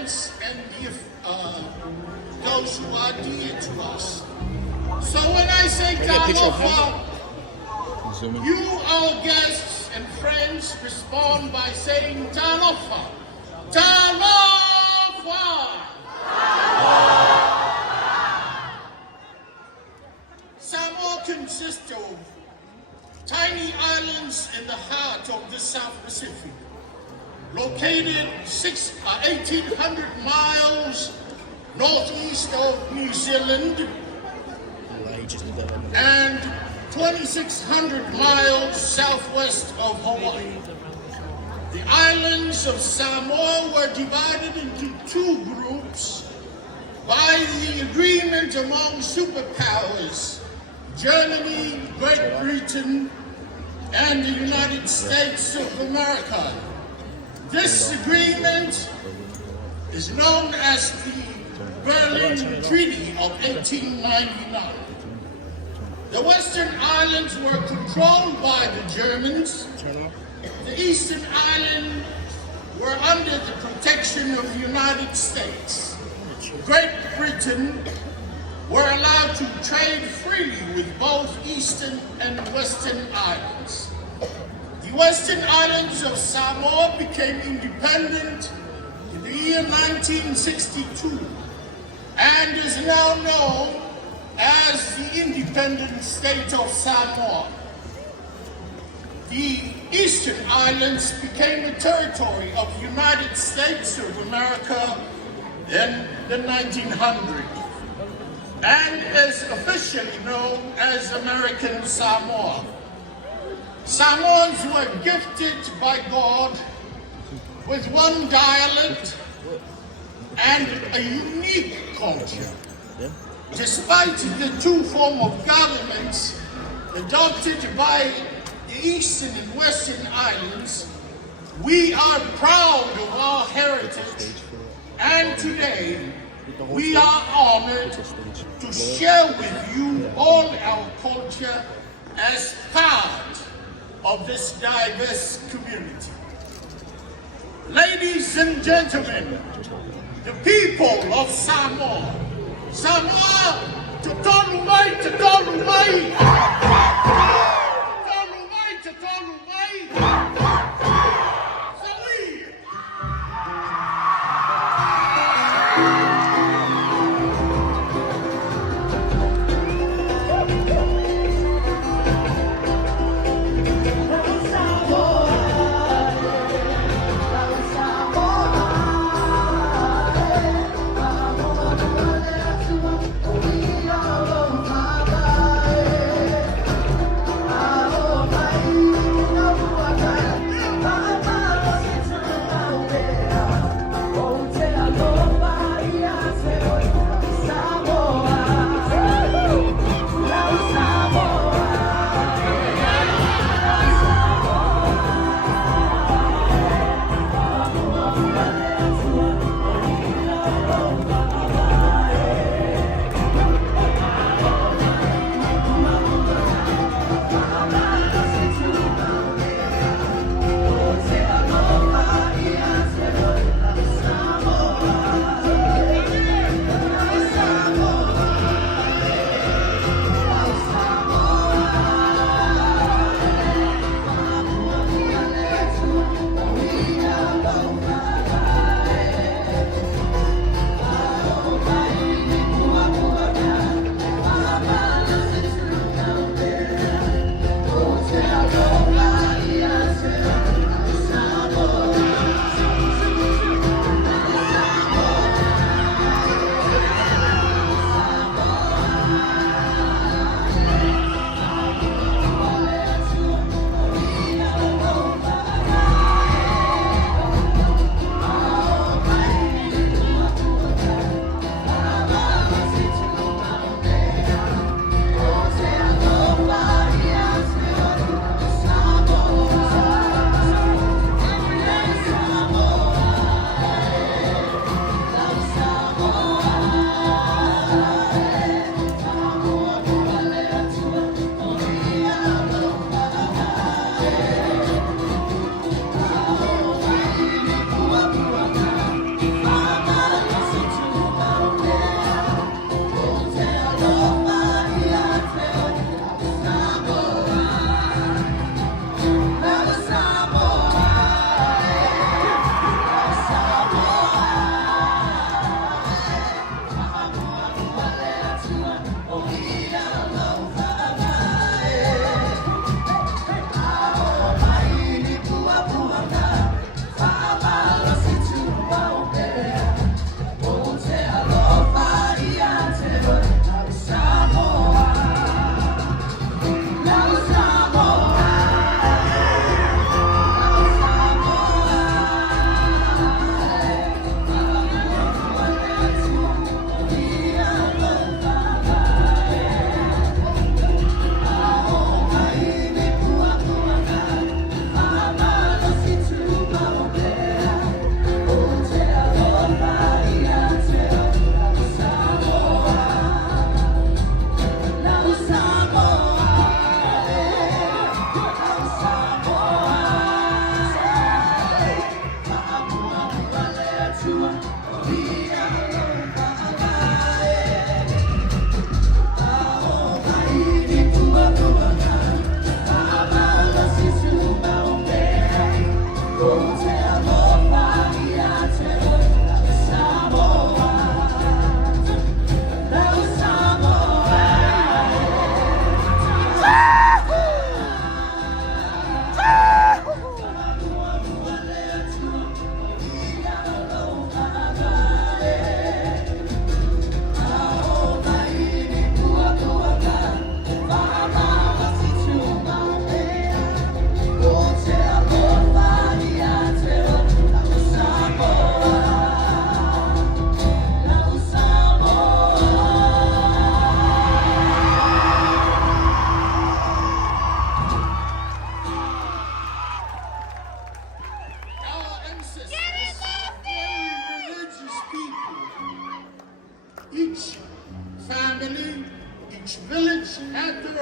friends and those who are dear to us. So when I say Talofa, you, our guests and friends, respond by saying Talofa. Talofa! Samoa consists of tiny islands in the heart of the South Pacific, located 1,800 miles northeast of New Zealand and 2,600 miles southwest of Hawaii. The islands of Samoa were divided into two groups by the agreement among superpowers, Germany, Great Britain, and the United States of America. This agreement is known as the Berlin Treaty of 1899. The Western Islands were controlled by the Germans. The Eastern Islands were under the protection of the United States. Great Britain were allowed to trade freely with both Eastern and Western Islands. The Western Islands of Samoa became independent in the year 1962 and is now known as the independent state of Samoa. The Eastern Islands became a territory of the United States of America in the 1900s and is officially known as American Samoa. Samoans were gifted by God with one dialect and a unique culture. Despite the two forms of governments adopted by the Eastern and Western Islands, we are proud of our heritage, and today we are honored to share with you all our culture as part of this diverse community. Ladies and gentlemen, the people of Samoa, Samoa, tutonu mai, tutonu mai. Tutonu mai, tutonu mai. Sawi.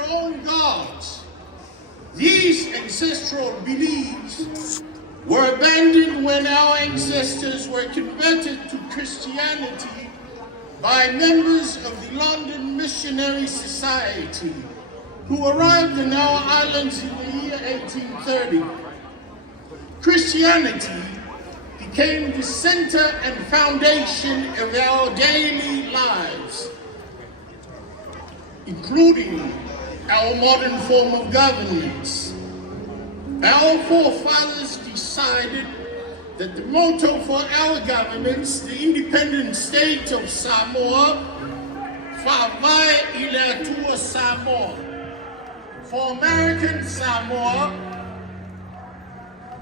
own gods. These ancestral beliefs were abandoned when our ancestors were converted to Christianity by members of the London Missionary Society, who arrived in our islands in the year 1830. Christianity became the center and foundation of our daily lives, including our modern form of governance. Our forefathers decided that the motto for our governance, the independent state of Samoa, Whawai I le atua Samoa. For American Samoa,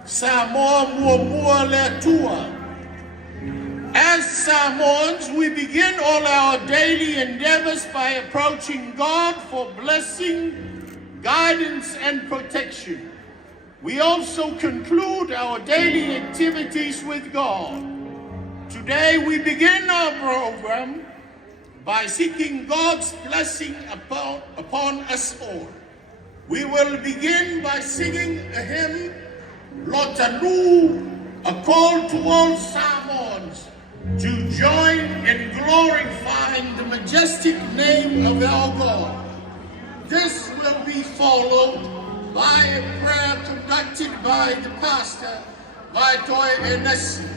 Samoa mua mua le atua. As Samoans, we begin all our daily endeavors by approaching God for blessing, guidance, and protection. We also conclude our daily activities with God. Today, we begin our program by seeking God's blessing upon us all. We will begin by singing a hymn, Lotanu, a call to all Samoans to join in glorifying the majestic name of our God. This will be followed by a prayer conducted by the pastor, Vaitoe Enesi.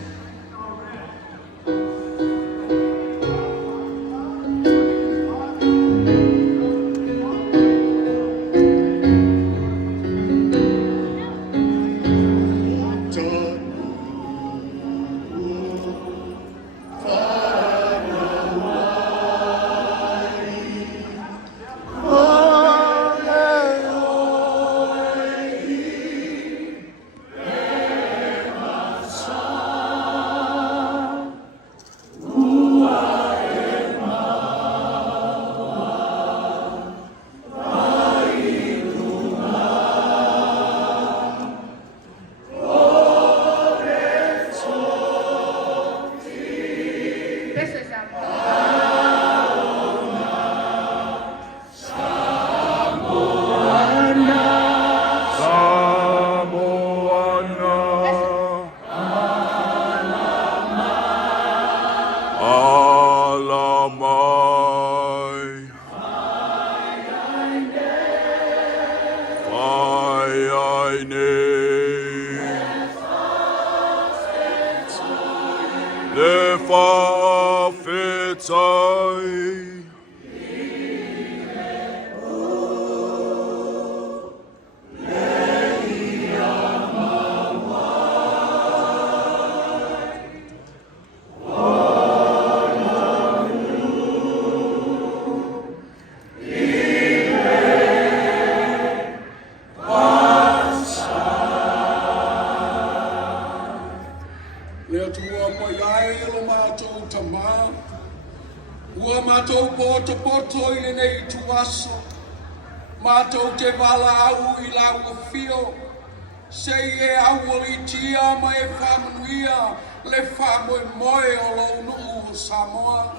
Matou te wala au I la uafio. Sei e au I tia ma e whamanuia le whamoe moe o lo nuu o Samoa.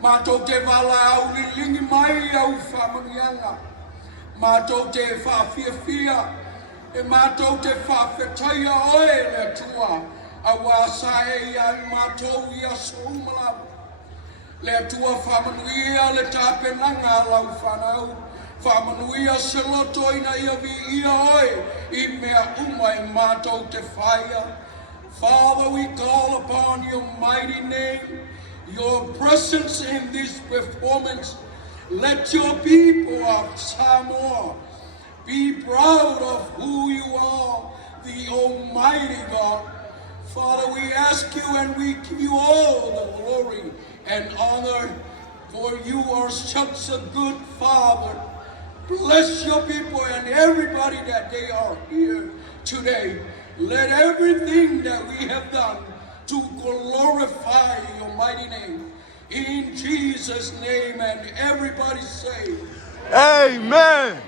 Matou te wala au li lingi mai au whamanuianga. Matou te whawhiawhia. E matou te whawhetaia oe le tua. A wasa e ai matou ia soumalapu. Le tua whamanuia le tāpenanga lau whanau. Whamanuia se loto ina ia vi ia oe I mea uma I mātou te whaia. Father, we call upon your mighty name, your presence in this performance. Let your people of Samoa be proud of who you are, the Almighty God. Father, we ask you and we give you all the glory and honor, for you are such a good Father. Bless your people and everybody that they are here today. Let everything that we have done to glorify your mighty name. In Jesus' name, and everybody say, Amen.